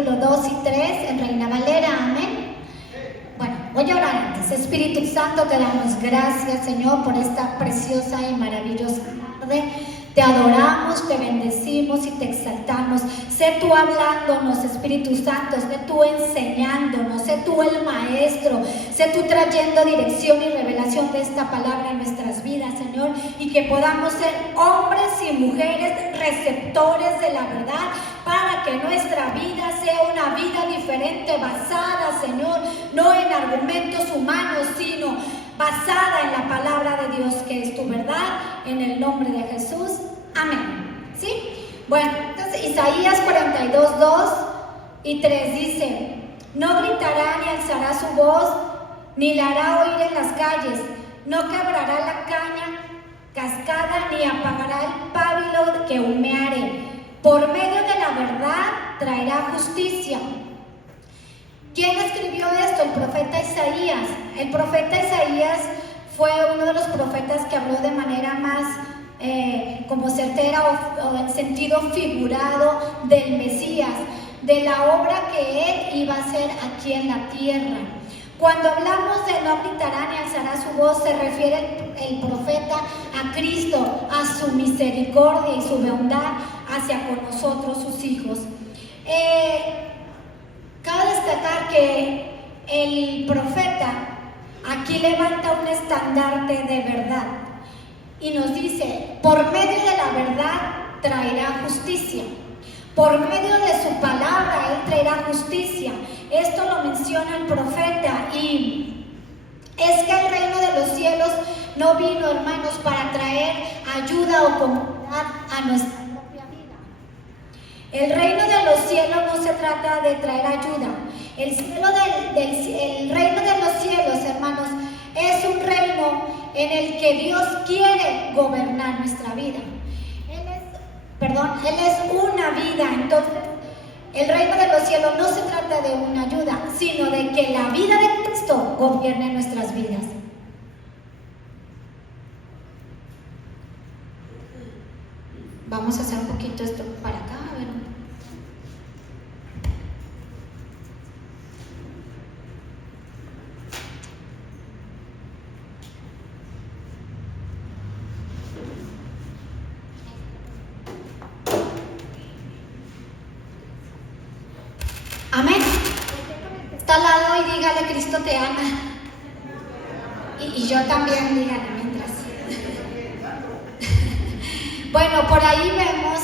versículo 2 y 3 en Reina Valera, amén. Bueno, voy a orar antes. Espíritu Santo, te damos gracias, Señor, por esta preciosa y maravillosa tarde. Te adoramos, te bendecimos y te exaltamos. Sé tú hablándonos, Espíritu Santo, sé tú enseñándonos, sé tú el maestro, sé tú trayendo dirección y revelación de esta palabra en nuestras vidas, Señor, y que podamos ser hombres y mujeres receptores de la verdad, para que nuestra vida sea una vida diferente, basada, Señor, no en argumentos humanos, sino basada en la palabra de Dios, que es tu verdad, en el nombre de Jesús. Amén. ¿Sí? Bueno, entonces Isaías 42, 2 y 3 dice: no gritará ni alzará su voz, ni la hará oír en las calles, no quebrará la caña cascada, ni apagará el pábilo que humeare. Por medio de la verdad traerá justicia. ¿Quién escribió esto? El profeta Isaías. El profeta Isaías fue uno de los profetas que habló de manera más como certera o en sentido figurado del Mesías, de la obra que él iba a hacer aquí en la tierra. Cuando hablamos de no gritará ni alzará su voz, se refiere el profeta a Cristo, a su misericordia y su bondad hacia con nosotros, sus hijos. Cabe destacar que el profeta aquí levanta un estandarte de verdad y nos dice: por medio de la verdad traerá justicia. Por medio de su palabra Él traerá justicia. Esto lo menciona el profeta, y es que el reino de los cielos no vino, hermanos, para traer ayuda o comodidad a nuestra propia vida. El reino de los cielos no se trata de traer ayuda. El reino de los cielos, hermanos, es un reino en el que Dios quiere gobernar nuestra vida. Él es una vida. Entonces, el reino de los cielos no se trata de una ayuda, sino de que la vida de Cristo gobierne nuestras vidas. Vamos a hacer un poquito esto para acá, a ver. Amén. Está al lado y dígale: Cristo te ama. Y yo también, dígale mientras. Bueno, por ahí vemos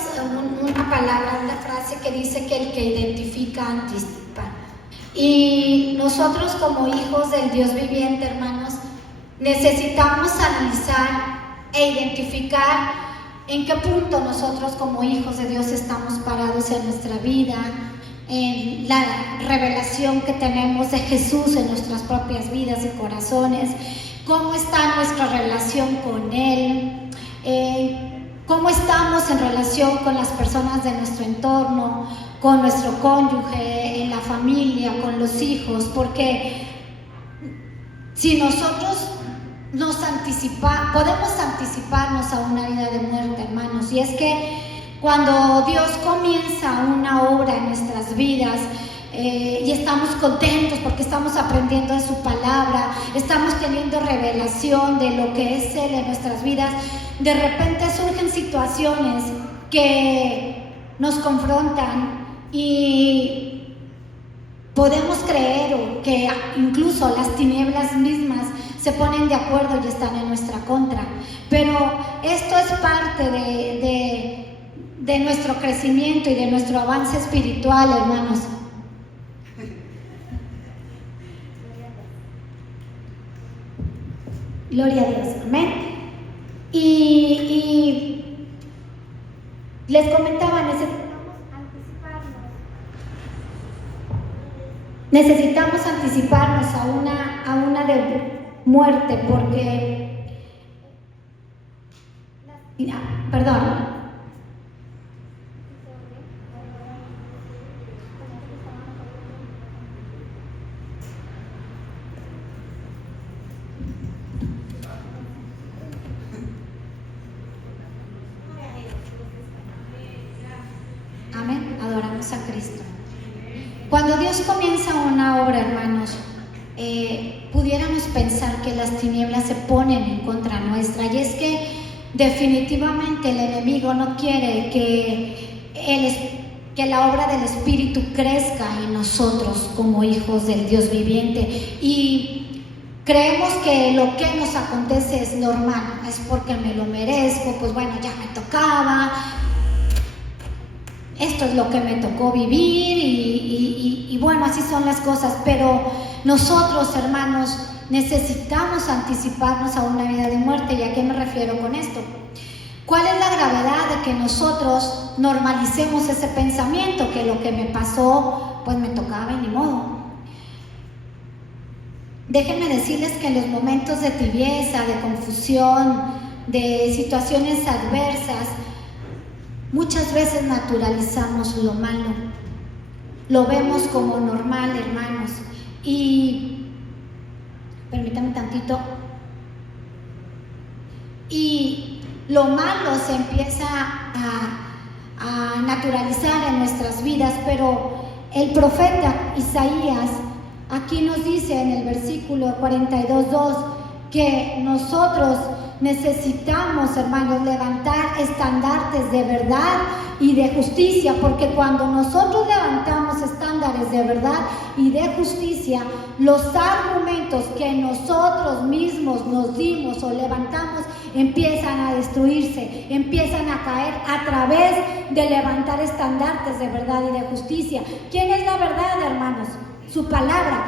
una palabra, una frase que dice que el que identifica anticipa. Y nosotros, como hijos del Dios viviente, hermanos, necesitamos analizar e identificar en qué punto nosotros, como hijos de Dios, estamos parados en nuestra vida, en la revelación que tenemos de Jesús en nuestras propias vidas y corazones, cómo está nuestra relación con Él, cómo estamos en relación con las personas de nuestro entorno, con nuestro cónyuge, en la familia, con los hijos, porque si nosotros podemos anticiparnos a una vida de muerte, hermanos, y es que cuando Dios comienza una obra en nuestras vidas, y estamos contentos porque estamos aprendiendo de su palabra, estamos teniendo revelación de lo que es Él en nuestras vidas, de repente surgen situaciones que nos confrontan y podemos creer que incluso las tinieblas mismas se ponen de acuerdo y están en nuestra contra. Pero esto es parte de nuestro crecimiento y de nuestro avance espiritual, hermanos. Gloria a Dios, amén. Y les comentaba, necesitamos anticiparnos a una de muerte, porque perdón. Amén, adoramos a Cristo. Cuando Dios comienza una obra, hermanos, pudiéramos pensar que las tinieblas se ponen en contra nuestra, y es que definitivamente el enemigo no quiere que la obra del Espíritu crezca en nosotros como hijos del Dios viviente, y creemos que lo que nos acontece es normal, es porque me lo merezco, pues bueno, ya me tocaba, esto es lo que me tocó vivir y bueno, así son las cosas. Pero nosotros, hermanos, necesitamos anticiparnos a una vida de muerte. ¿Y a qué me refiero con esto? ¿Cuál es la gravedad de que nosotros normalicemos ese pensamiento, que lo que me pasó, pues me tocaba y ni modo? Déjenme decirles que en los momentos de tibieza, de confusión, de situaciones adversas, muchas veces naturalizamos lo malo, lo vemos como normal, hermanos, y permítanme tantito, y lo malo se empieza a naturalizar en nuestras vidas. Pero el profeta Isaías aquí nos dice en el versículo 42:2 que nosotros necesitamos, hermanos, levantar estandartes de verdad y de justicia, porque cuando nosotros levantamos estándares de verdad y de justicia, los argumentos que nosotros mismos nos dimos o levantamos empiezan a destruirse, empiezan a caer a través de levantar estandartes de verdad y de justicia. ¿Quién es la verdad, hermanos? Su palabra.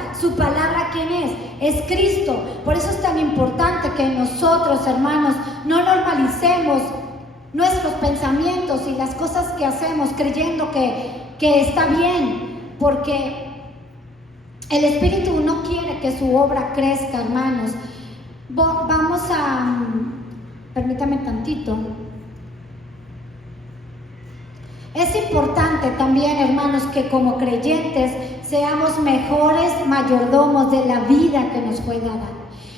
¿Quién es? Es Cristo. Por eso es tan importante que nosotros, hermanos, no normalicemos nuestros pensamientos y las cosas que hacemos creyendo que está bien, porque el Espíritu no quiere que su obra crezca, hermanos. Vamos a... permítame tantito. Es importante también, hermanos, que como creyentes seamos mejores mayordomos de la vida que nos fue dada.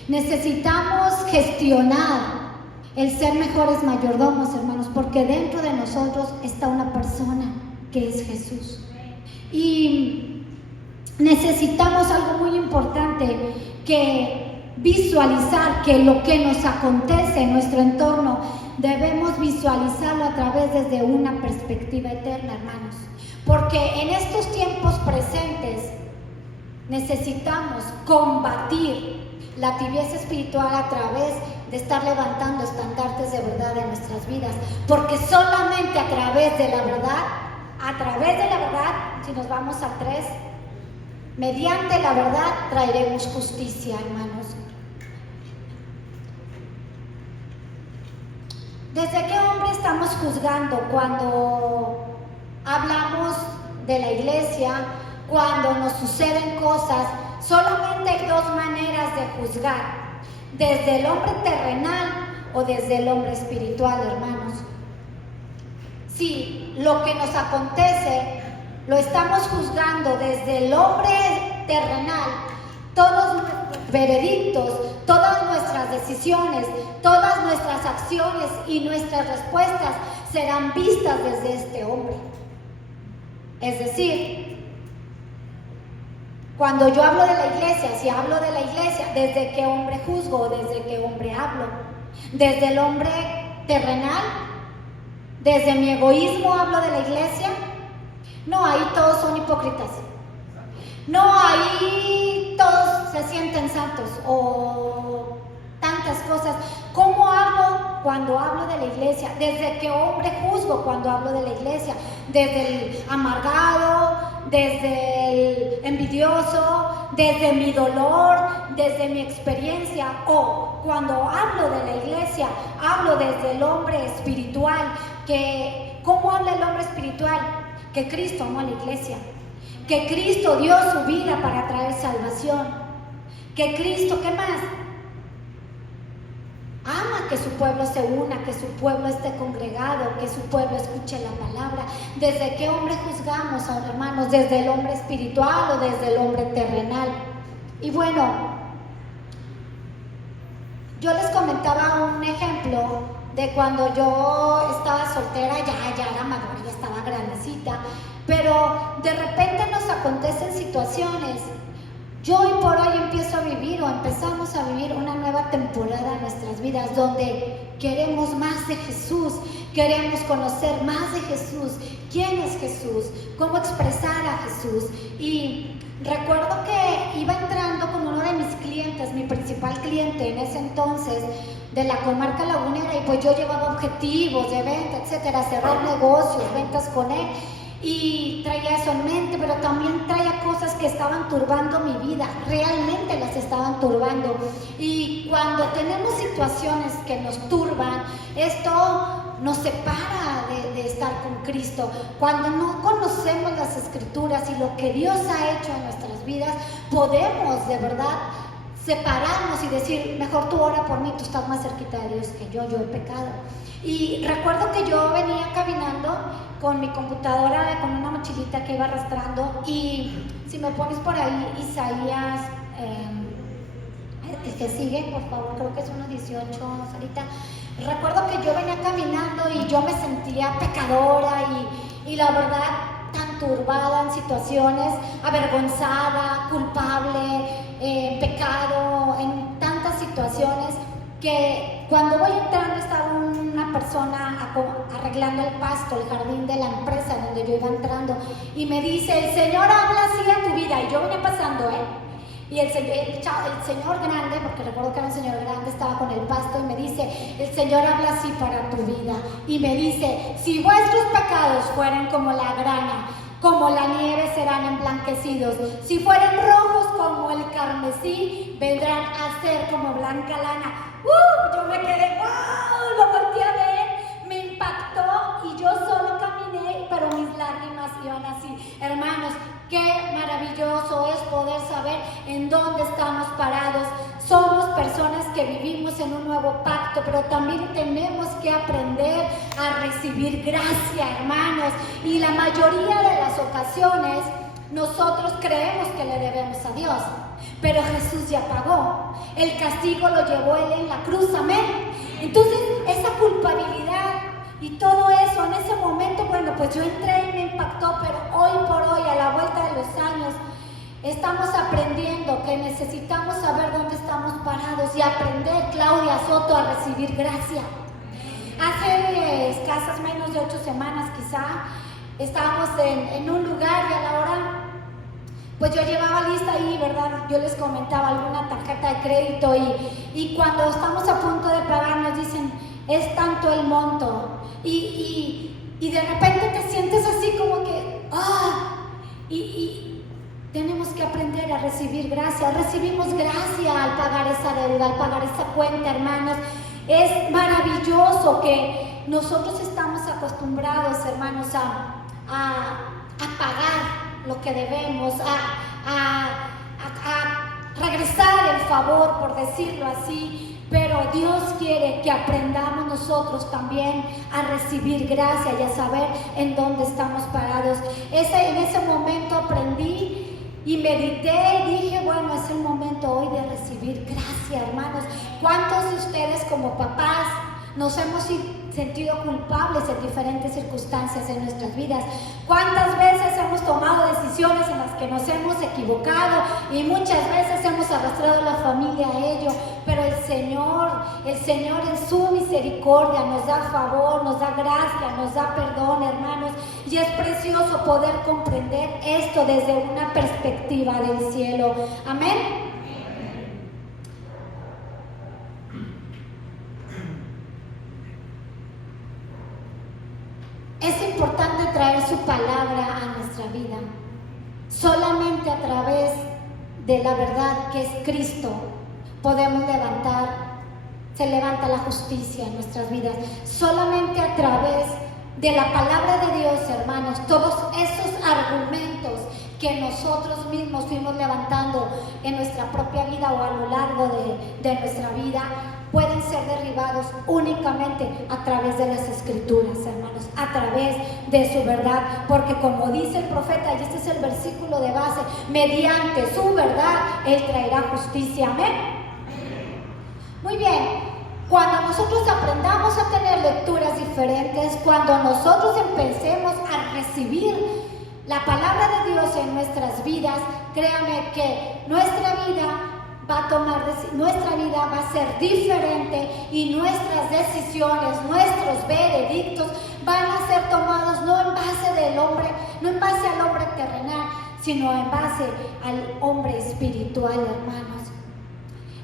Necesitamos gestionar el ser mejores mayordomos, hermanos, porque dentro de nosotros está una persona que es Jesús. Y necesitamos algo muy importante, que visualizar que lo que nos acontece en nuestro entorno debemos visualizarlo a través desde una perspectiva eterna, hermanos, porque en estos tiempos presentes necesitamos combatir la tibieza espiritual a través de estar levantando estandartes de verdad en nuestras vidas, porque solamente a través de la verdad, si nos vamos a 3, mediante la verdad traeremos justicia, hermanos. ¿Desde qué hombre estamos juzgando cuando hablamos de la iglesia, cuando nos suceden cosas? Solamente hay 2 maneras de juzgar: desde el hombre terrenal o desde el hombre espiritual, hermanos. Si lo que nos acontece lo estamos juzgando desde el hombre terrenal, todos nuestros veredictos, todas nuestras decisiones, todas nuestras acciones y nuestras respuestas serán vistas desde este hombre. Es decir, cuando yo hablo de la iglesia, si hablo de la iglesia, ¿desde qué hombre juzgo o desde qué hombre hablo? ¿Desde el hombre terrenal? ¿Desde mi egoísmo hablo de la iglesia? No, ahí todos son hipócritas. No, ahí todos se sienten santos o tantas cosas. ¿Cómo hablo cuando hablo de la iglesia? ¿Desde qué hombre juzgo cuando hablo de la iglesia? ¿Desde el amargado? ¿Desde el envidioso? ¿Desde mi dolor? ¿Desde mi experiencia? O cuando hablo de la iglesia, hablo desde el hombre espiritual. ¿Cómo habla el hombre espiritual? Que Cristo amó a la iglesia, que Cristo dio su vida para traer salvación, que Cristo, ¿qué más? Ama que su pueblo se una, que su pueblo esté congregado, que su pueblo escuche la palabra. ¿Desde qué hombre juzgamos, hermanos? ¿Desde el hombre espiritual o desde el hombre terrenal? Y bueno, yo les comentaba un ejemplo de cuando yo estaba soltera, ya era madura, ya estaba grandecita, pero de repente nos acontecen situaciones. Yo hoy por hoy empiezo a vivir o empezamos a vivir una nueva temporada en nuestras vidas donde queremos más de Jesús, queremos conocer más de Jesús, quién es Jesús, cómo expresar a Jesús. Y recuerdo que iba entrando con uno de mis clientes, mi principal cliente en ese entonces, de la comarca lagunera, y pues yo llevaba objetivos de venta, etcétera, cerrar negocios, ventas con él. Y traía eso en mente, pero también traía cosas que estaban turbando mi vida, realmente las estaban turbando. Y cuando tenemos situaciones que nos turban, esto nos separa de estar con Cristo. Cuando no conocemos las Escrituras y lo que Dios ha hecho en nuestras vidas, podemos de verdad separarnos y decir, mejor tú ora por mí, tú estás más cerquita de Dios que yo he pecado. Y recuerdo que yo venía caminando con mi computadora, con una mochilita que iba arrastrando, y si me pones por ahí Isaías, el que sigue, por favor, creo que es 1:18, Sarita. Recuerdo que yo venía caminando y yo me sentía pecadora y la verdad tan turbada en situaciones, avergonzada, culpable, pecado, en tantas situaciones, que cuando voy entrando estaba una persona arreglando el pasto, el jardín de la empresa donde yo iba entrando, y me dice, el Señor habla así a tu vida, y yo venía pasando, y el señor grande, porque recuerdo que era un señor grande, estaba con el pasto y me dice, el Señor habla así para tu vida, y me dice, si vuestros pecados fueren como la grana, como la nieve serán emblanquecidos, si fueren rojos como el carmesí, vendrán a ser como blanca lana. Yo me quedé, wow, lo volteé a ver, me impactó y yo solo caminé, pero mis lágrimas iban así. Hermanos, qué maravilloso es poder saber en dónde estamos parados. Somos personas que vivimos en un nuevo pacto, pero también tenemos que aprender a recibir gracia, hermanos. Y la mayoría de las ocasiones nosotros creemos que le debemos a Dios, pero Jesús ya pagó. El castigo lo llevó Él en la cruz, amén. Entonces, esa culpabilidad y todo eso, en ese momento, bueno, pues yo entré y me impactó, pero hoy por hoy, a la vuelta de los años, estamos aprendiendo que necesitamos saber dónde estamos parados y aprender, Claudia Soto, a recibir gracia. Hace escasas menos de 8 semanas quizá, estábamos en un lugar y a la hora, pues yo llevaba lista ahí, ¿verdad? Yo les comentaba alguna tarjeta de crédito y cuando estamos a punto de pagar nos dicen, es tanto el monto. Y de repente te sientes así como que, y tenemos que aprender a recibir gracia. Recibimos gracia al pagar esa deuda, al pagar esa cuenta, hermanos. Es maravilloso que nosotros estamos acostumbrados, hermanos, a pagar lo que debemos, a regresar el favor, por decirlo así. Pero Dios quiere que aprendamos nosotros también a recibir gracia y a saber en dónde estamos parados. En ese momento aprendí y medité y dije, bueno, es el momento hoy de recibir gracia, hermanos. ¿Cuántos de ustedes como papás nos hemos sentido culpables en diferentes circunstancias en nuestras vidas? ¿Cuántas veces hemos tomado decisiones en las que nos hemos equivocado y muchas veces hemos arrastrado a la familia a ello? Pero el Señor en su misericordia nos da favor, nos da gracia, nos da perdón, hermanos, y es precioso poder comprender esto desde una perspectiva del cielo. Amén. Es importante traer su palabra a nuestra vida. Solamente a través de la verdad que es Cristo podemos se levanta la justicia en nuestras vidas. Solamente a través de la palabra de Dios, hermanos, todos esos argumentos que nosotros mismos fuimos levantando en nuestra propia vida o a lo largo de nuestra vida, pueden ser derribados únicamente a través de las Escrituras, hermanos, a través de su verdad, porque como dice el profeta, y este es el versículo de base, mediante su verdad Él traerá justicia, amén. Muy bien, Cuando nosotros aprendamos a tener lecturas diferentes, cuando nosotros empecemos a recibir la palabra de Dios en nuestras vidas, créame que nuestra vida va a ser diferente y nuestras decisiones, nuestros veredictos van a ser tomados no en base del hombre, no en base al hombre terrenal, sino en base al hombre espiritual, hermanos.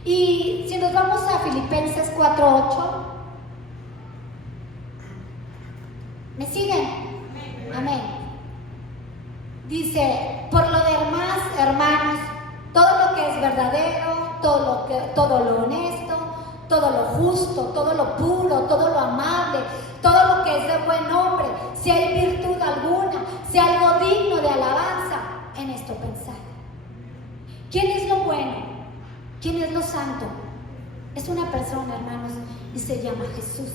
Y si nos vamos a Filipenses 4:8, ¿me siguen? Amén. Dice, por lo demás, hermanos, todo lo que es verdadero, todo lo honesto, todo lo justo, todo lo puro, todo lo amable, todo lo que es de buen nombre, si hay virtud alguna, si hay algo digno de alabanza, en esto pensad. ¿Quién es lo bueno? ¿Quién es lo santo? Es una persona, hermanos, y se llama Jesús.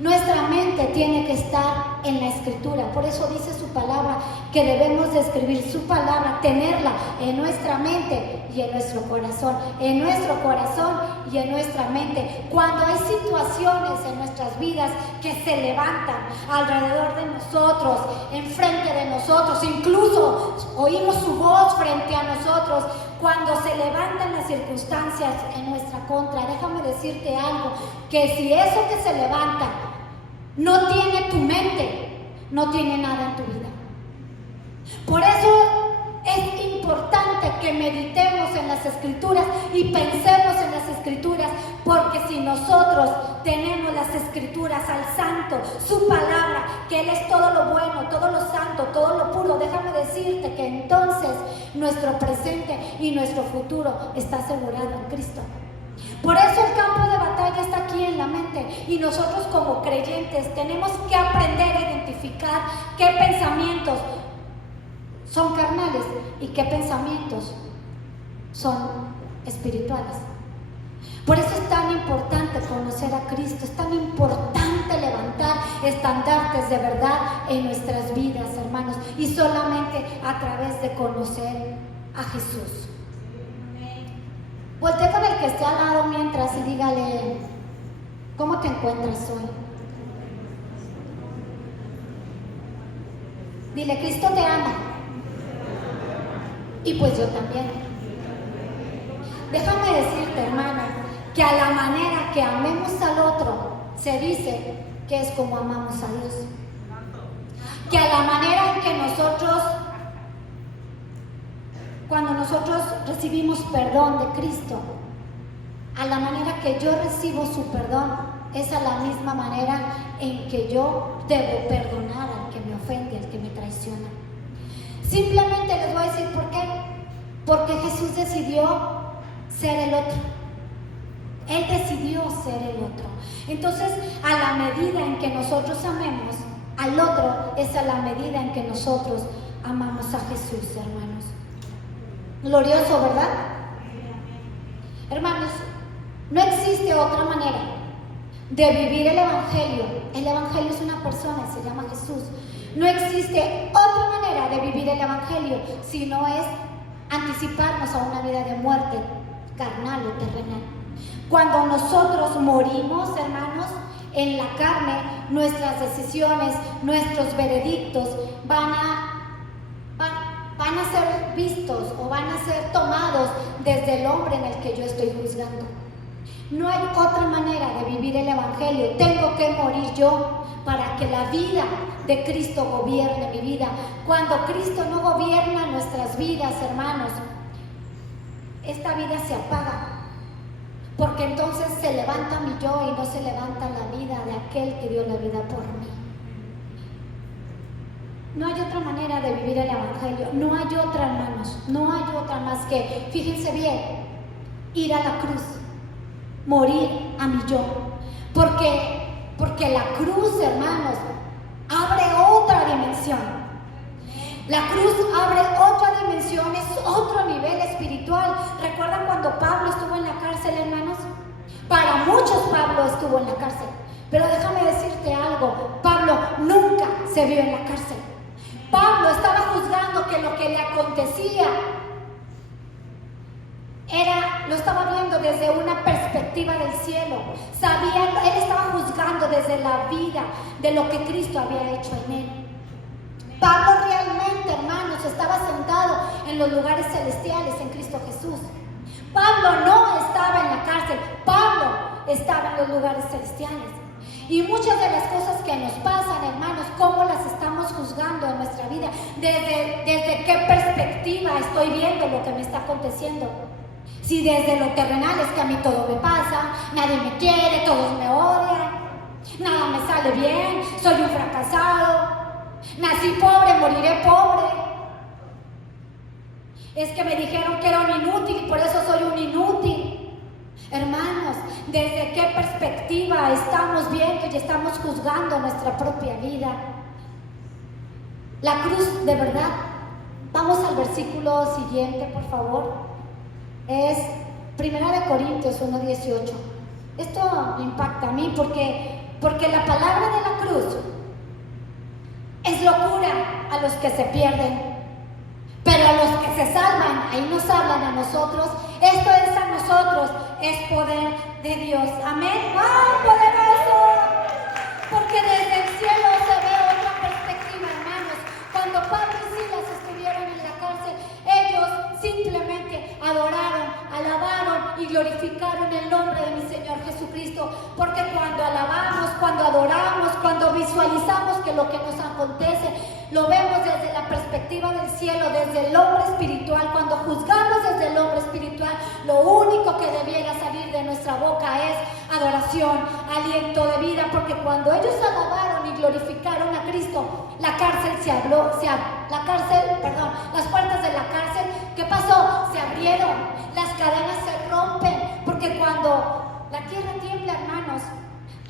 Nuestra mente tiene que estar en la Escritura, por eso dice su palabra que debemos de escribir su palabra, tenerla en nuestra mente y en nuestro corazón, y en nuestra mente. Cuando hay situaciones en nuestras vidas que se levantan alrededor de nosotros, enfrente de nosotros, incluso oímos su voz frente a nosotros, cuando se levantan las circunstancias en nuestra contra, déjame decirte algo, que si eso que se levanta no tiene tu mente, no tiene nada en tu vida. Por eso es importante que meditemos en las Escrituras y pensemos en las Escrituras, porque si nosotros tenemos las Escrituras al Santo, su palabra, que Él es todo lo bueno, todo lo santo, todo lo puro, déjame decirte que entonces nuestro presente y nuestro futuro está asegurado en Cristo. Por eso el campo de batalla está aquí en la mente, y nosotros como creyentes tenemos que aprender a identificar qué pensamientos son carnales y qué pensamientos son espirituales. Por eso es tan importante conocer a Cristo, es tan importante levantar estandartes de verdad en nuestras vidas, hermanos, y solamente a través de conocer a Jesús. Voltea con el que esté al lado mientras y dígale, ¿cómo te encuentras hoy? Dile, Cristo te ama. Y pues yo también. Déjame decirte, hermana, que a la manera que amemos al otro, se dice que es como amamos a Dios. Que a la manera en que nosotros, cuando nosotros recibimos perdón de Cristo, a la manera que yo recibo su perdón, es a la misma manera en que yo debo perdonar al que me ofende, al que me traiciona. Simplemente les voy a decir por qué. Porque Jesús decidió ser el otro. Él decidió ser el otro. Entonces, a la medida en que nosotros amemos al otro, es a la medida en que nosotros amamos a Jesús, hermanos. Glorioso, ¿verdad? Hermanos, no existe otra manera de vivir el Evangelio. El Evangelio es una persona, se llama Jesús. No existe otra manera de vivir el Evangelio si no es anticiparnos a una vida de muerte carnal o terrenal. Cuando nosotros morimos, hermanos, en la carne, nuestras decisiones, nuestros veredictos van a ser vistos o van a ser tomados desde el hombre en el que yo estoy juzgando. No hay otra manera de vivir el Evangelio. Tengo que morir yo para que la vida de Cristo gobierne mi vida. Cuando Cristo no gobierna nuestras vidas, hermanos, esta vida se apaga, porque entonces se levanta mi yo y no se levanta la vida de aquel que dio la vida por mí. No hay otra manera de vivir el Evangelio, no hay otra, hermanos, no hay otra más que, fíjense bien, ir a la cruz, morir a mi yo, porque la cruz, hermanos, abre otra dimensión. La cruz abre otra dimensión, es otro nivel espiritual. ¿Recuerdan cuando Pablo estuvo en la cárcel, hermanos? Para muchos Pablo estuvo en la cárcel, pero déjame decirte algo, Pablo nunca se vio en la cárcel. Pablo estaba juzgando que lo que le acontecía lo estaba viendo desde una perspectiva perspectiva del cielo. Sabía, él estaba juzgando desde la vida de lo que Cristo había hecho en él. Pablo realmente, hermanos, estaba sentado en los lugares celestiales en Cristo Jesús. Pablo no estaba en la cárcel, Pablo estaba en los lugares celestiales. Y muchas de las cosas que nos pasan, hermanos, ¿cómo las estamos juzgando en nuestra vida? ¿Desde qué perspectiva estoy viendo lo que me está aconteciendo? Si desde lo terrenal es que a mí todo me pasa, nadie me quiere, todos me odian, nada me sale bien, soy un fracasado, nací pobre, moriré pobre. Es que me dijeron que era un inútil y por eso soy un inútil. Hermanos, ¿desde qué perspectiva estamos viendo y estamos juzgando nuestra propia vida? La cruz, de verdad. Vamos al versículo siguiente, por favor. Es 1 Corintios 1:18. Esto me impacta a mí porque la palabra de la cruz es locura a los que se pierden. Pero a los que se salvan, ahí nos hablan a nosotros, esto es a nosotros, es poder de Dios. Amén. ¡Ay, poderoso! Porque desde el cielo se ve otra perspectiva, hermanos. Cuando Pablo y Silas estuvieron en la cárcel, ellos simplemente adoraron, alabaron y glorificaron el nombre de mi Señor Jesucristo. Porque cuando alabamos, cuando adoramos, cuando visualizamos que lo que nos acontece, lo vemos desde la perspectiva del cielo, desde el hombre espiritual. Cuando juzgamos desde el hombre espiritual, lo único que debiera salir de nuestra boca es adoración, aliento de vida, porque cuando ellos alabaron y glorificaron a Cristo, las puertas de la cárcel, ¿qué pasó? Se abrieron, las cadenas se rompen, porque cuando la tierra tiembla, hermanos,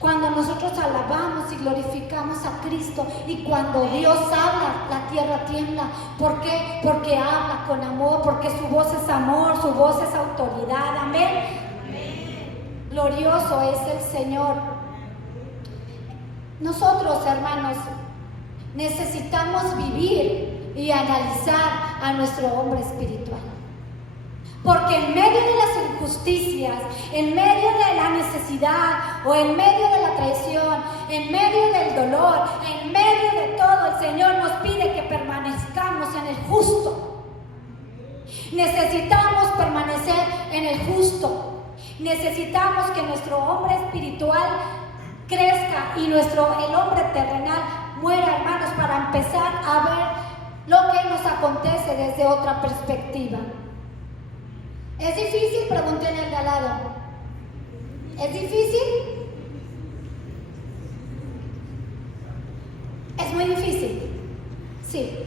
cuando nosotros alabamos y glorificamos a Cristo y cuando Dios habla, la tierra tiembla. ¿Por qué? Porque habla con amor, porque su voz es amor, su voz es autoridad. Amén. Amén. Glorioso es el Señor. Nosotros, hermanos, necesitamos vivir y analizar a nuestro hombre espiritual. Porque en medio de las injusticias, en medio de la necesidad o en medio de la traición, en medio del dolor, en medio de todo, el Señor nos pide que permanezcamos en el justo. Necesitamos permanecer en el justo. Necesitamos que nuestro hombre espiritual crezca y el hombre terrenal muera, hermanos, para empezar a ver lo que nos acontece desde otra perspectiva. ¿Es difícil? Pregúntenle al de al lado. ¿Es difícil? ¿Es muy difícil? Sí.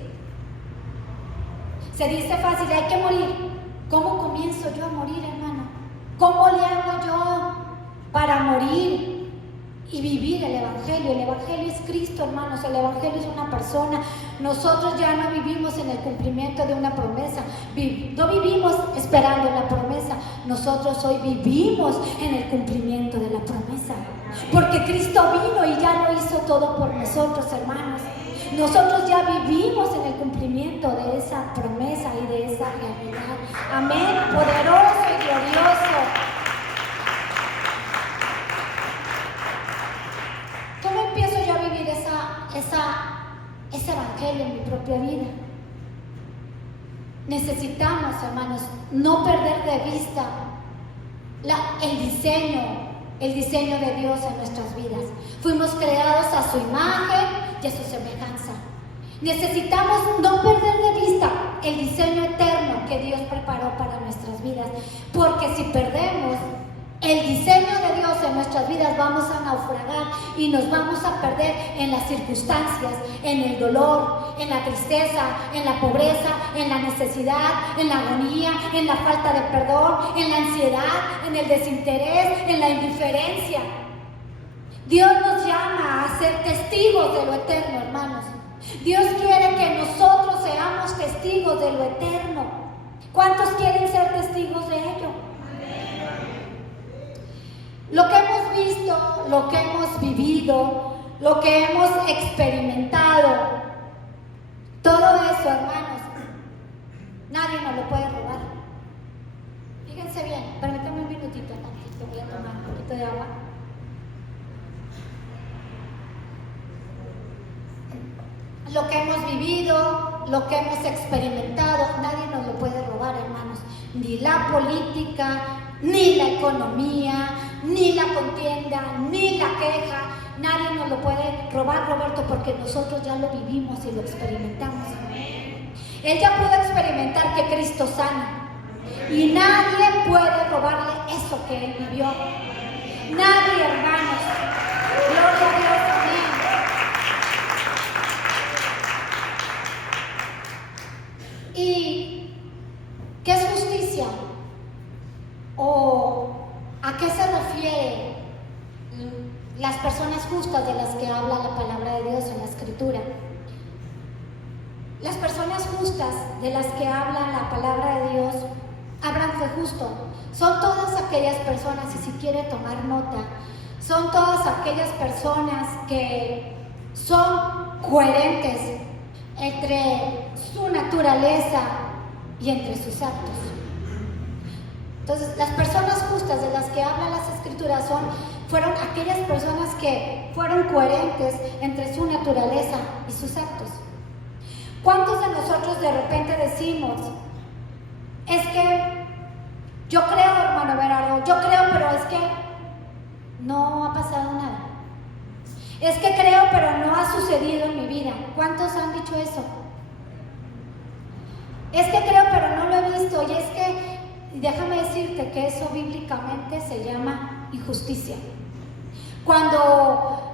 Se dice fácil, hay que morir. ¿Cómo comienzo yo a morir, hermano? ¿Cómo le hago yo para morir y vivir el Evangelio? El Evangelio es Cristo, hermanos. El Evangelio es una persona. Nosotros ya no vivimos en el cumplimiento de una promesa. No vivimos esperando la promesa. Nosotros hoy vivimos en el cumplimiento de la promesa. Porque Cristo vino y ya lo hizo todo por nosotros, hermanos. Nosotros ya vivimos en el cumplimiento de esa promesa y de esa realidad. Amén. Poderoso y glorioso. ¿Cómo empiezo yo a vivir ese evangelio en mi propia vida? Necesitamos, hermanos, no perder de vista el diseño de Dios en nuestras vidas. Fuimos creados a su imagen y a su semejanza. Necesitamos no perder de vista el diseño eterno que Dios preparó para nuestras vidas, porque si perdemos el diseño de Dios en nuestras vidas, vamos a naufragar y nos vamos a perder en las circunstancias, en el dolor, en la tristeza, en la pobreza, en la necesidad, en la agonía, en la falta de perdón, en la ansiedad, en el desinterés, en la indiferencia. Dios nos llama a ser testigos de lo eterno, hermanos. Dios quiere que nosotros seamos testigos de lo eterno. ¿Cuántos quieren ser testigos de ello? Lo que hemos visto, lo que hemos vivido, lo que hemos experimentado, todo eso, hermanos, nadie nos lo puede robar. Fíjense bien, permítanme un minutito, voy a tomar. lo que hemos vivido, lo que hemos experimentado, nadie nos lo puede robar, hermanos. Ni la política, ni la economía, ni la contienda, ni la queja. Nadie nos lo puede robar, Roberto, porque nosotros ya lo vivimos y lo experimentamos. Él ya pudo experimentar que Cristo sana. Y nadie puede robarle eso que él vivió. Nadie, hermanos. Gloria a Dios, amén. ¿Y qué es justicia? ¿O a qué se refiere las personas justas de las que habla la palabra de Dios en la Escritura? Las personas justas de las que habla la palabra de Dios, Abraham fue justo. Son todas aquellas personas, y si quiere tomar nota, son todas aquellas personas que son coherentes entre su naturaleza y entre sus actos. Entonces, las personas justas de las que hablan las Escrituras fueron aquellas personas que fueron coherentes entre su naturaleza y sus actos. ¿Cuántos de nosotros de repente decimos, es que yo creo, hermano Berardo, yo creo, pero es que no ha pasado nada? Es que creo, pero no ha sucedido en mi vida. ¿Cuántos han dicho eso? Es que creo, pero no lo he visto. Y es que, déjame decirte que eso bíblicamente se llama injusticia. Cuando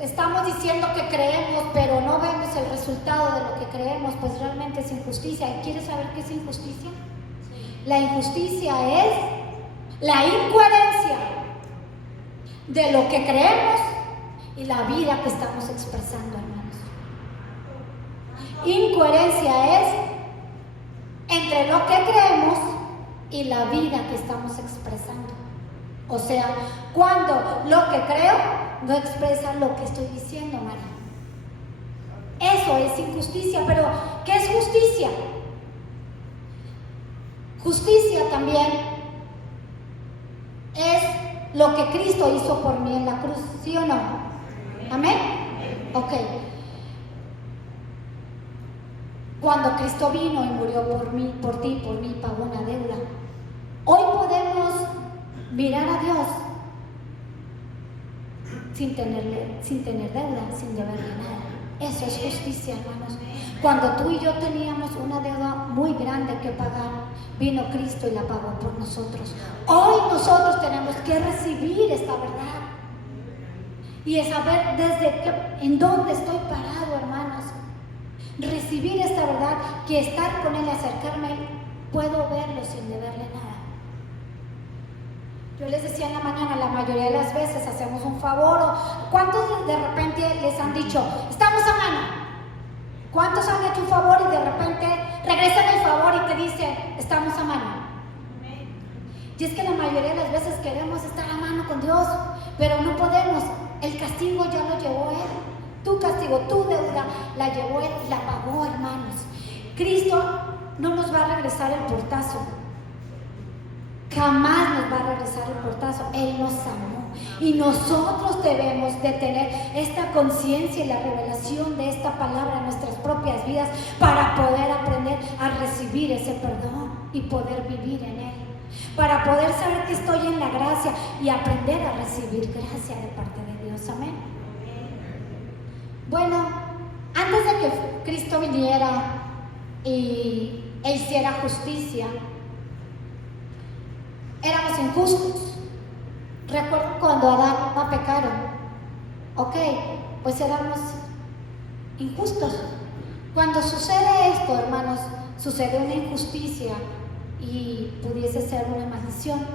estamos diciendo que creemos, pero no vemos el resultado de lo que creemos, pues realmente es injusticia. ¿Y quieres saber qué es injusticia? La injusticia es la incoherencia de lo que creemos y la vida que estamos expresando, hermanos. Incoherencia es entre lo que creemos y la vida que estamos expresando. O sea, cuando lo que creo no expresa lo que estoy diciendo, María. Eso es injusticia. Pero, ¿qué es justicia? Justicia también es lo que Cristo hizo por mí en la cruz, ¿sí o no? ¿Amén? Ok. Cuando Cristo vino y murió por mí, por ti, por mí, pagó una deuda. Hoy podemos mirar a Dios sin tener deuda, sin deberle nada. Eso es justicia, hermanos. Cuando tú y yo teníamos una deuda muy grande que pagar, vino Cristo y la pagó por nosotros. Hoy nosotros tenemos que recibir esta verdad y es saber en dónde estoy parado, hermanos. Recibir esta verdad, que estar con Él, acercarme, puedo verlo sin deberle nada. Yo les decía en la mañana, la mayoría de las veces hacemos un favor. ¿Cuántos de repente les han dicho, estamos a mano? ¿Cuántos han hecho un favor y de repente regresan el favor y te dicen, estamos a mano? Y es que la mayoría de las veces queremos estar a mano con Dios, pero no podemos. El castigo ya lo llevó Él. Tu castigo, tu deuda, la llevó Él, la pagó, hermanos. Cristo no nos va a regresar el portazo. Jamás nos va a regresar el portazo. Él nos amó. Y nosotros debemos de tener esta conciencia y la revelación de esta palabra en nuestras propias vidas para poder aprender a recibir ese perdón y poder vivir en Él. Para poder saber que estoy en la gracia y aprender a recibir gracia de parte de Dios. Amén. Bueno, antes de que Cristo viniera y hiciera justicia, éramos injustos. Recuerdo cuando Adán y Eva pecaron. Ok, pues éramos injustos. Cuando sucede esto, hermanos, sucede una injusticia y pudiese ser una maldición.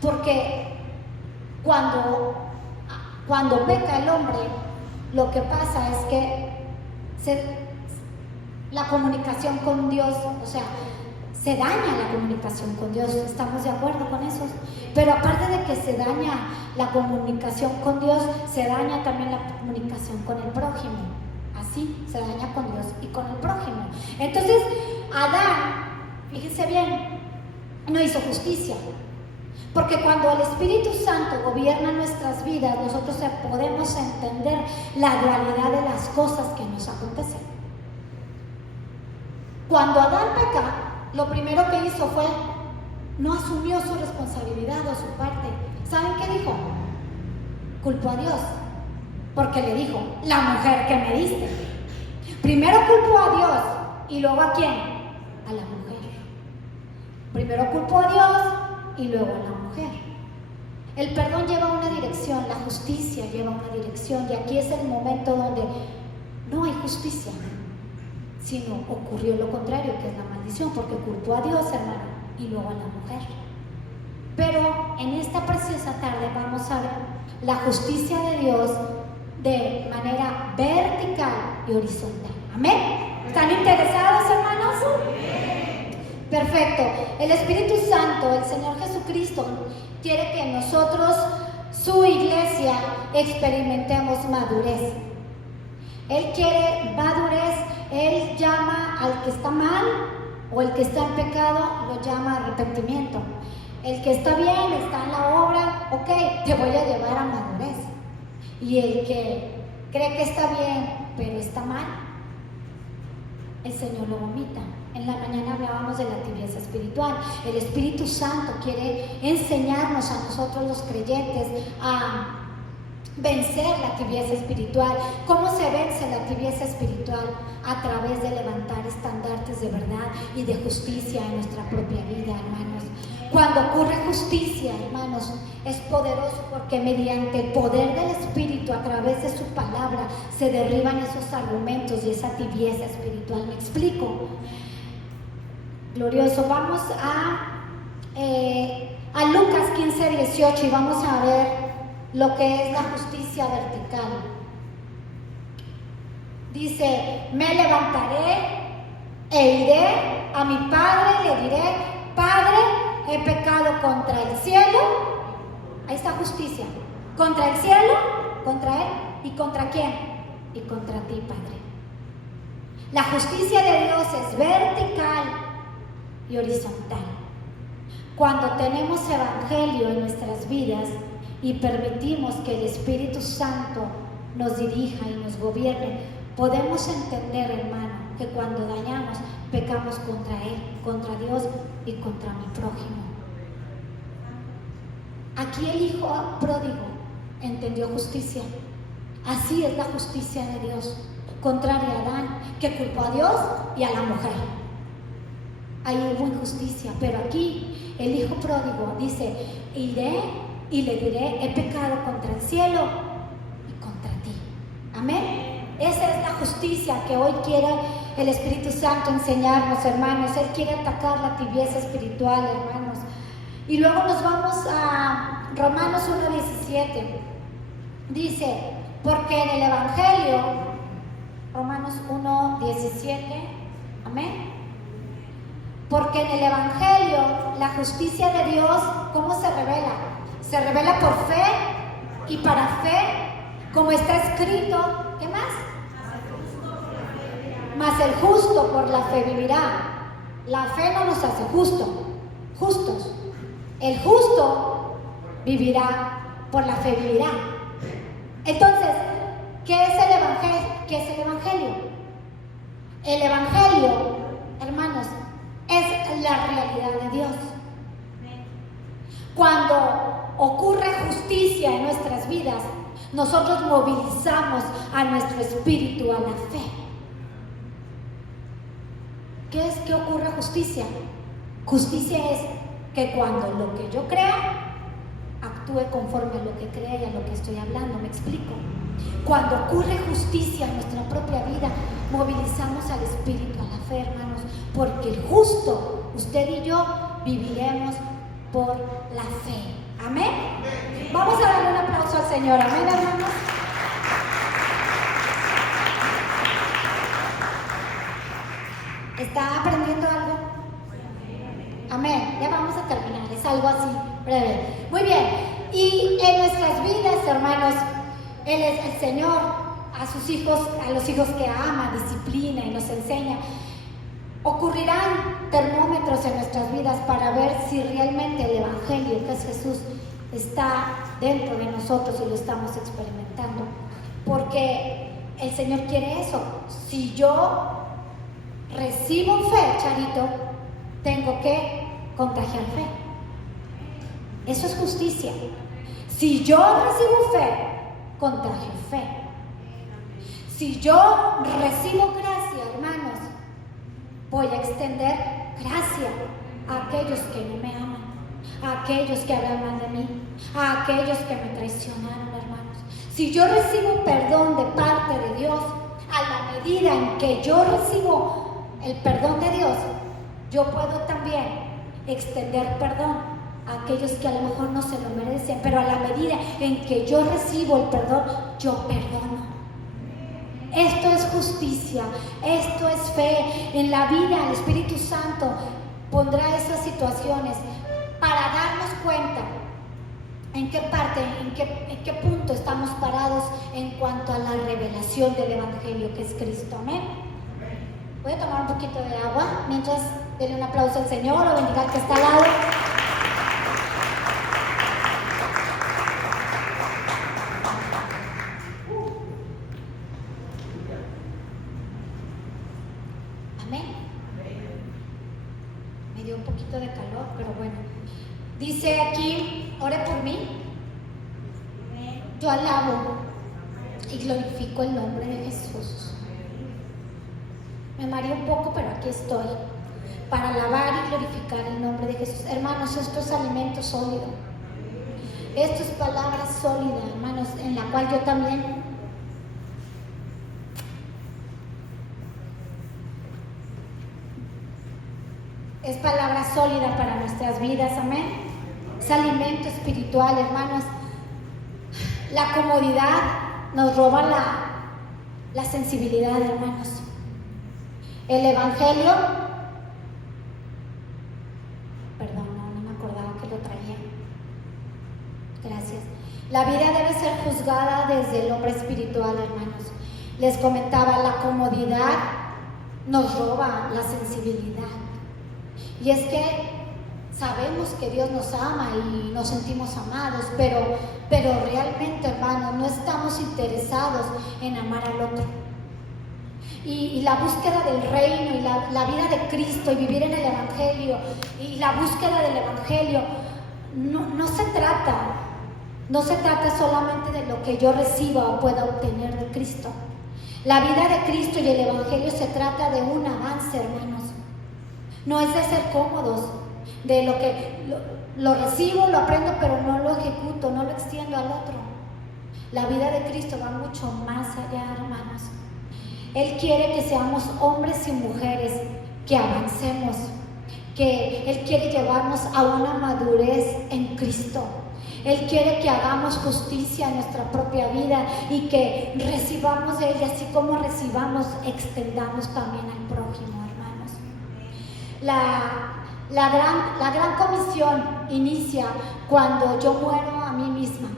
Porque cuando peca el hombre, lo que pasa es que la comunicación con Dios, o sea, se daña la comunicación con Dios. ¿Estamos de acuerdo con eso? Pero aparte de que se daña la comunicación con Dios, se daña también la comunicación con el prójimo. Así, se daña con Dios y con el prójimo. Entonces, Adán, fíjense bien, no hizo justicia. Porque cuando el Espíritu Santo gobierna nuestras vidas, nosotros podemos entender la dualidad de las cosas que nos acontecen. Cuando Adán peca, lo primero que hizo fue, no asumió su responsabilidad o su parte. ¿Saben qué dijo? Culpó a Dios, porque le dijo, la mujer que me diste. Primero culpó a Dios y luego ¿a quién? A la mujer. Primero culpó a Dios y luego a la mujer. El perdón lleva una dirección, la justicia lleva una dirección, y aquí es el momento donde no hay justicia, sino ocurrió lo contrario, que es la maldición, porque culpó a Dios, hermano, y luego a la mujer. Pero en esta preciosa tarde vamos a ver la justicia de Dios de manera vertical y horizontal. ¿Amén? ¿Están interesados, hermanos? Perfecto. El Espíritu Santo, el Señor Jesucristo, quiere que nosotros, su iglesia, experimentemos madurez. Él quiere madurez. Él llama al que está mal o el que está en pecado, lo llama arrepentimiento. El que está bien, está en la obra, ok, te voy a llevar a madurez. Y el que cree que está bien, pero está mal, el Señor lo vomita. En la mañana hablábamos de la tibieza espiritual. El Espíritu Santo quiere enseñarnos a nosotros los creyentes a vencer la tibieza espiritual. ¿Cómo se vence la tibieza espiritual? A través de levantar estandartes de verdad y de justicia en nuestra propia vida, hermanos. Cuando ocurre justicia, hermanos, es poderoso, porque mediante el poder del Espíritu, a través de su palabra, se derriban esos argumentos y esa tibieza espiritual. ¿Me explico? Glorioso. Vamos a Lucas 15:18 y vamos a ver lo que es la justicia vertical. Dice, me levantaré e iré a mi padre y le diré, Padre, he pecado contra el cielo. Ahí está justicia. Contra el cielo, contra él. ¿Y contra quién? Y contra ti, Padre. La justicia de Dios es vertical y horizontal. Cuando tenemos evangelio en nuestras vidas y permitimos que el Espíritu Santo nos dirija y nos gobierne, podemos entender, hermano, que cuando dañamos, pecamos contra Él, contra Dios y contra mi prójimo. Aquí el hijo pródigo entendió justicia. Así es la justicia de Dios, contraria a Adán, que culpó a Dios y a la mujer. Ahí hubo injusticia, pero aquí el hijo pródigo dice, iré y le diré, he pecado contra el cielo y contra ti. Amén. Esa es la justicia que hoy quiere el Espíritu Santo enseñarnos, hermanos. Él quiere atacar la tibieza espiritual, hermanos. Y luego nos vamos a Romanos 1:17. Dice, porque en el Evangelio, Romanos 1:17, amén. Porque en el Evangelio la justicia de Dios, ¿cómo se revela? Se revela por fe y para fe, como está escrito, ¿qué más? Mas el justo por la fe vivirá. La fe no nos hace justos. El justo vivirá, por la fe vivirá. Entonces, ¿qué es el Evangelio? ¿Qué es el Evangelio? El Evangelio, hermanos, es la realidad de Dios. Cuando ocurre justicia en nuestras vidas, nosotros movilizamos a nuestro espíritu a la fe. ¿Qué es que ocurre justicia? Justicia es que cuando lo que yo crea actúe conforme a lo que crea y a lo que estoy hablando. ¿Me explico? Cuando ocurre justicia en nuestra propia vida, movilizamos al espíritu a la fe, hermanos, porque el justo, usted y yo, viviremos por la fe. ¿Amén? Vamos a darle un aplauso al Señor. ¿Amén, hermanos? ¿Está aprendiendo algo? Amén. Ya vamos a terminar. Es algo así breve. Muy bien. Y en nuestras vidas, hermanos, Él es el Señor. A sus hijos, a los hijos que ama, disciplina y nos enseña. Ocurrirán termómetros en nuestras vidas para ver si realmente el Evangelio, que es Jesús, está dentro de nosotros y lo estamos experimentando. Porque el Señor quiere eso. Si yo recibo fe, Charito, tengo que contagiar fe. Eso es justicia. Si yo recibo fe, contagio fe. Si yo recibo gracia, hermanos, voy a extender gracia a aquellos que no me aman, a aquellos que hablan mal de mí, a aquellos que me traicionaron, hermanos. Si yo recibo perdón de parte de Dios, a la medida en que yo recibo el perdón de Dios, yo puedo también extender perdón a aquellos que a lo mejor no se lo merecen, pero a la medida en que yo recibo el perdón, yo perdono. Esto es justicia, esto es fe. En la vida el Espíritu Santo pondrá esas situaciones para darnos cuenta en qué parte, en qué punto estamos parados en cuanto a la revelación del Evangelio que es Cristo. Amén. Voy a tomar un poquito de agua mientras denle un aplauso al Señor o bendiga al que está al lado. Me dio un poquito de calor, pero bueno. Dice aquí, ore por mí. Yo alabo y glorifico el nombre de Jesús. Me mareé un poco, pero aquí estoy para alabar y glorificar el nombre de Jesús. Hermanos, esto es alimento sólido. Esto es palabra sólida, hermanos, en la cual yo también es palabra sólida para nuestras vidas, amén. Es alimento espiritual, hermanos. La comodidad nos roba la sensibilidad, hermanos. El Evangelio, perdón, no me acordaba que lo traía. Gracias. La vida debe ser juzgada desde el hombre espiritual, hermanos. Les comentaba, la comodidad nos roba la sensibilidad. Y es que sabemos que Dios nos ama y nos sentimos amados, pero realmente, hermanos, no estamos interesados en amar al otro. Y la búsqueda del reino y la vida de Cristo y vivir en el Evangelio y la búsqueda del Evangelio no se trata solamente de lo que yo reciba o pueda obtener de Cristo. La vida de Cristo y el Evangelio se trata de un avance, hermanos. No es de ser cómodos, de lo que lo recibo, lo aprendo, pero no lo ejecuto, no lo extiendo al otro. La vida de Cristo va mucho más allá, hermanos. Él quiere que seamos hombres y mujeres, que avancemos, que Él quiere llevarnos a una madurez en Cristo. Él quiere que hagamos justicia en nuestra propia vida y que recibamos de ella, así como recibamos, extendamos también al prójimo, hermanos. La gran comisión inicia cuando yo muero a mí misma,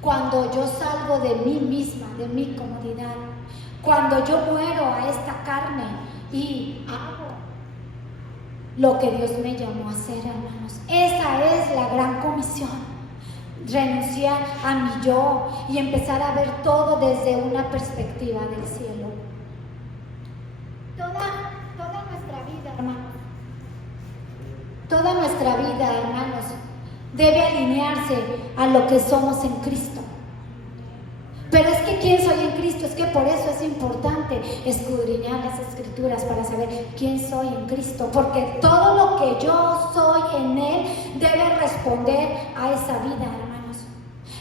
cuando yo salgo de mí misma, de mi comodidad, cuando yo muero a esta carne y hago lo que Dios me llamó a hacer, hermanos. Esa es la gran comisión. Renunciar a mi yo y empezar a ver todo desde una perspectiva del cielo. Toda nuestra vida, hermanos, toda nuestra vida, hermanos, debe alinearse a lo que somos en Cristo. Pero es que ¿quién soy en Cristo? Es que por eso es importante escudriñar las Escrituras para saber quién soy en Cristo, porque todo lo que yo soy en Él debe responder a esa vida, hermanos.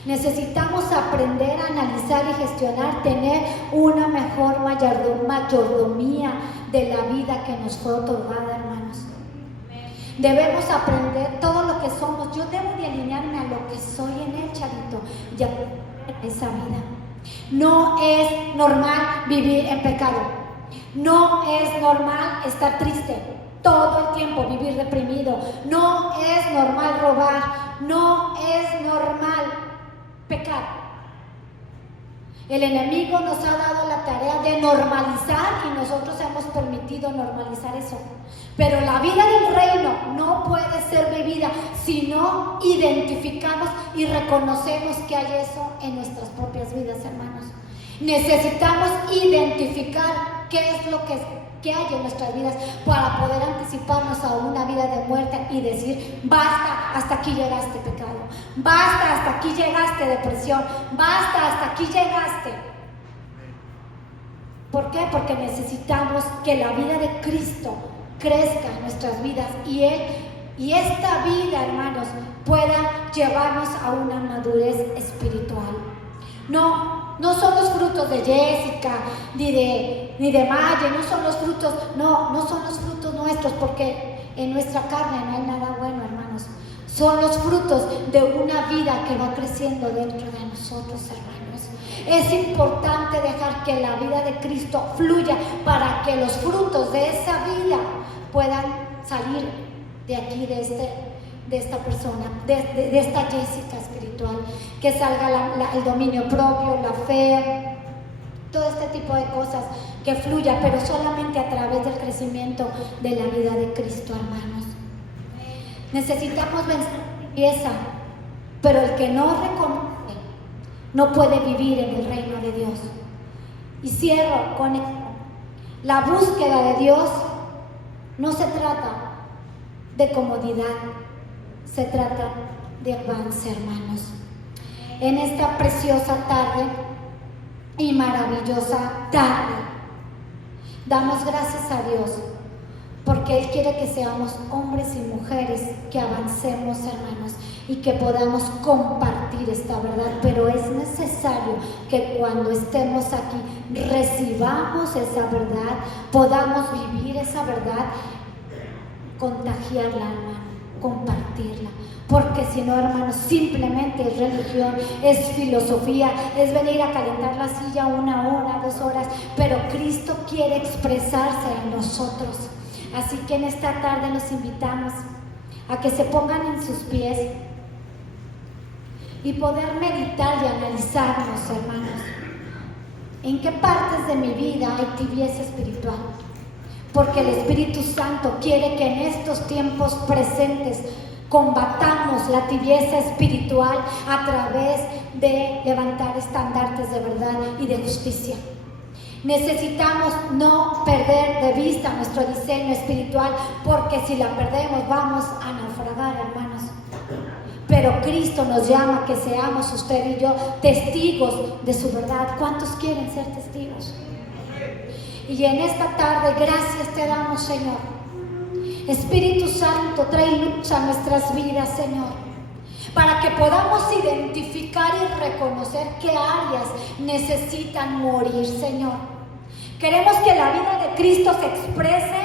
Necesitamos aprender a analizar y gestionar, tener una mejor mayordomía de la vida que nos fue otorgada, hermanos. Debemos aprender todo lo que somos. Yo debo de alinearme a lo que soy en Él, Charito, y aprender esa vida. No es normal vivir en pecado. No es normal estar triste todo el tiempo, vivir deprimido. No es normal robar. No es normal pecar. El enemigo nos ha dado la tarea de normalizar y nosotros hemos permitido normalizar eso. Pero la vida del reino no puede ser vivida si no identificamos y reconocemos que hay eso en nuestras propias vidas, hermanos. Necesitamos identificar qué es lo que que hay en nuestras vidas para poder anticiparnos a una vida de muerte y decir: basta, hasta aquí llegaste pecado, basta, hasta aquí llegaste depresión, basta, hasta aquí llegaste. ¿Por qué? Porque necesitamos que la vida de Cristo crezca en nuestras vidas y esta vida, hermanos, pueda llevarnos a una madurez espiritual. No son los frutos de Jessica, ni de Maya, no son los frutos nuestros, porque en nuestra carne no hay nada bueno, hermanos. Son los frutos de una vida que va creciendo dentro de nosotros, hermanos. Es importante dejar que la vida de Cristo fluya para que los frutos de esa vida puedan salir de aquí, de esta persona, de esta Jessica espiritual, que salga el dominio propio, la fe, todo este tipo de cosas, que fluya, pero solamente a través del crecimiento de la vida de Cristo, hermanos. Necesitamos vencer la tibieza, pero el que no reconoce no puede vivir en el reino de Dios. Y cierro con esto: la búsqueda de Dios no se trata de comodidad, se trata de avance, hermanos. En esta preciosa tarde y maravillosa tarde, damos gracias a Dios porque Él quiere que seamos hombres y mujeres que avancemos, hermanos, y que podamos compartir esta verdad. Pero es necesario que cuando estemos aquí recibamos esa verdad, podamos vivir esa verdad, contagiarla, hermano, compartirla. Porque si no, hermanos, simplemente es religión, es filosofía, es venir a calentar la silla 1 hora, 2 horas, pero Cristo quiere expresarse en nosotros. Así que en esta tarde los invitamos a que se pongan en sus pies y poder meditar y analizarnos, hermanos, en qué partes de mi vida hay tibieza espiritual. Porque el Espíritu Santo quiere que en estos tiempos presentes combatamos la tibieza espiritual a través de levantar estandartes de verdad y de justicia. Necesitamos no perder de vista nuestro diseño espiritual, porque si la perdemos vamos a naufragar, hermanos. Pero Cristo nos llama a que seamos, usted y yo, testigos de su verdad. ¿Cuántos quieren ser testigos? Y en esta tarde, gracias te damos, Señor. Espíritu Santo, trae luz a nuestras vidas, Señor, para que podamos identificar y reconocer qué áreas necesitan morir, Señor. Queremos que la vida de Cristo se exprese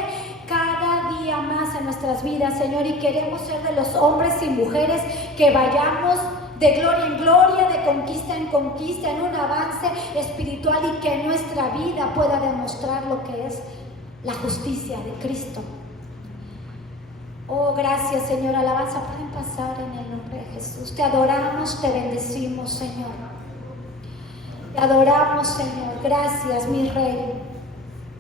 cada día más en nuestras vidas, Señor, y queremos ser de los hombres y mujeres que vayamos de gloria en gloria, de conquista en conquista, en un avance espiritual, y que nuestra vida pueda demostrar lo que es la justicia de Cristo. Oh, gracias, Señor. Alabanza pueden pasar en el nombre de Jesús. Te adoramos, te bendecimos, Señor. Te adoramos, Señor. Gracias, mi Rey.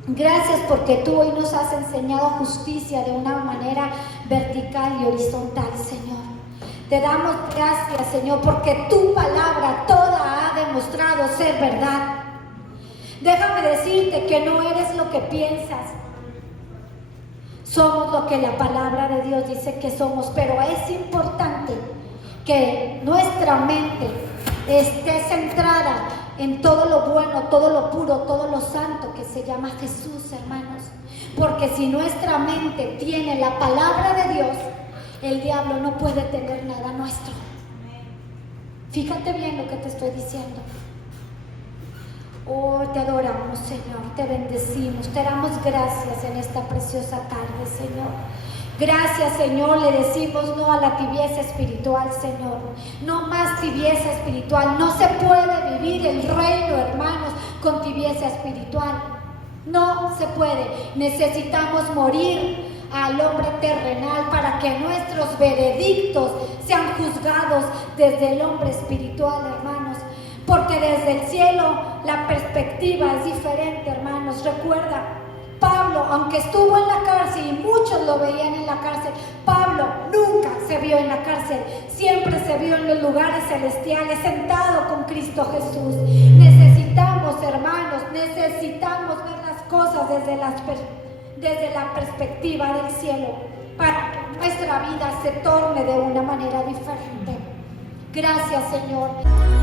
Gracias porque tú hoy nos has enseñado justicia de una manera vertical y horizontal, Señor. Te damos gracias, Señor, porque tu palabra toda ha demostrado ser verdad. Déjame decirte que no eres lo que piensas. Somos lo que la palabra de Dios dice que somos, pero es importante que nuestra mente esté centrada en todo lo bueno, todo lo puro, todo lo santo que se llama Jesús, hermanos. Porque si nuestra mente tiene la palabra de Dios, el diablo no puede tener nada nuestro. Fíjate bien lo que te estoy diciendo. Oh, te adoramos, Señor, te bendecimos, te damos gracias en esta preciosa tarde, Señor. Gracias, Señor, le decimos no a la tibieza espiritual, Señor. No más tibieza espiritual. No se puede vivir el reino, hermanos, con tibieza espiritual. No se puede. Necesitamos morir al hombre terrenal para que nuestros veredictos sean juzgados desde el hombre espiritual, hermanos. Porque desde el cielo la perspectiva es diferente, hermanos. Recuerda, Pablo, aunque estuvo en la cárcel y muchos lo veían en la cárcel, Pablo nunca se vio en la cárcel. Siempre se vio en los lugares celestiales, sentado con Cristo Jesús. Necesitamos, hermanos, necesitamos ver las cosas desde la perspectiva del cielo, para que nuestra vida se torne de una manera diferente. Gracias, Señor.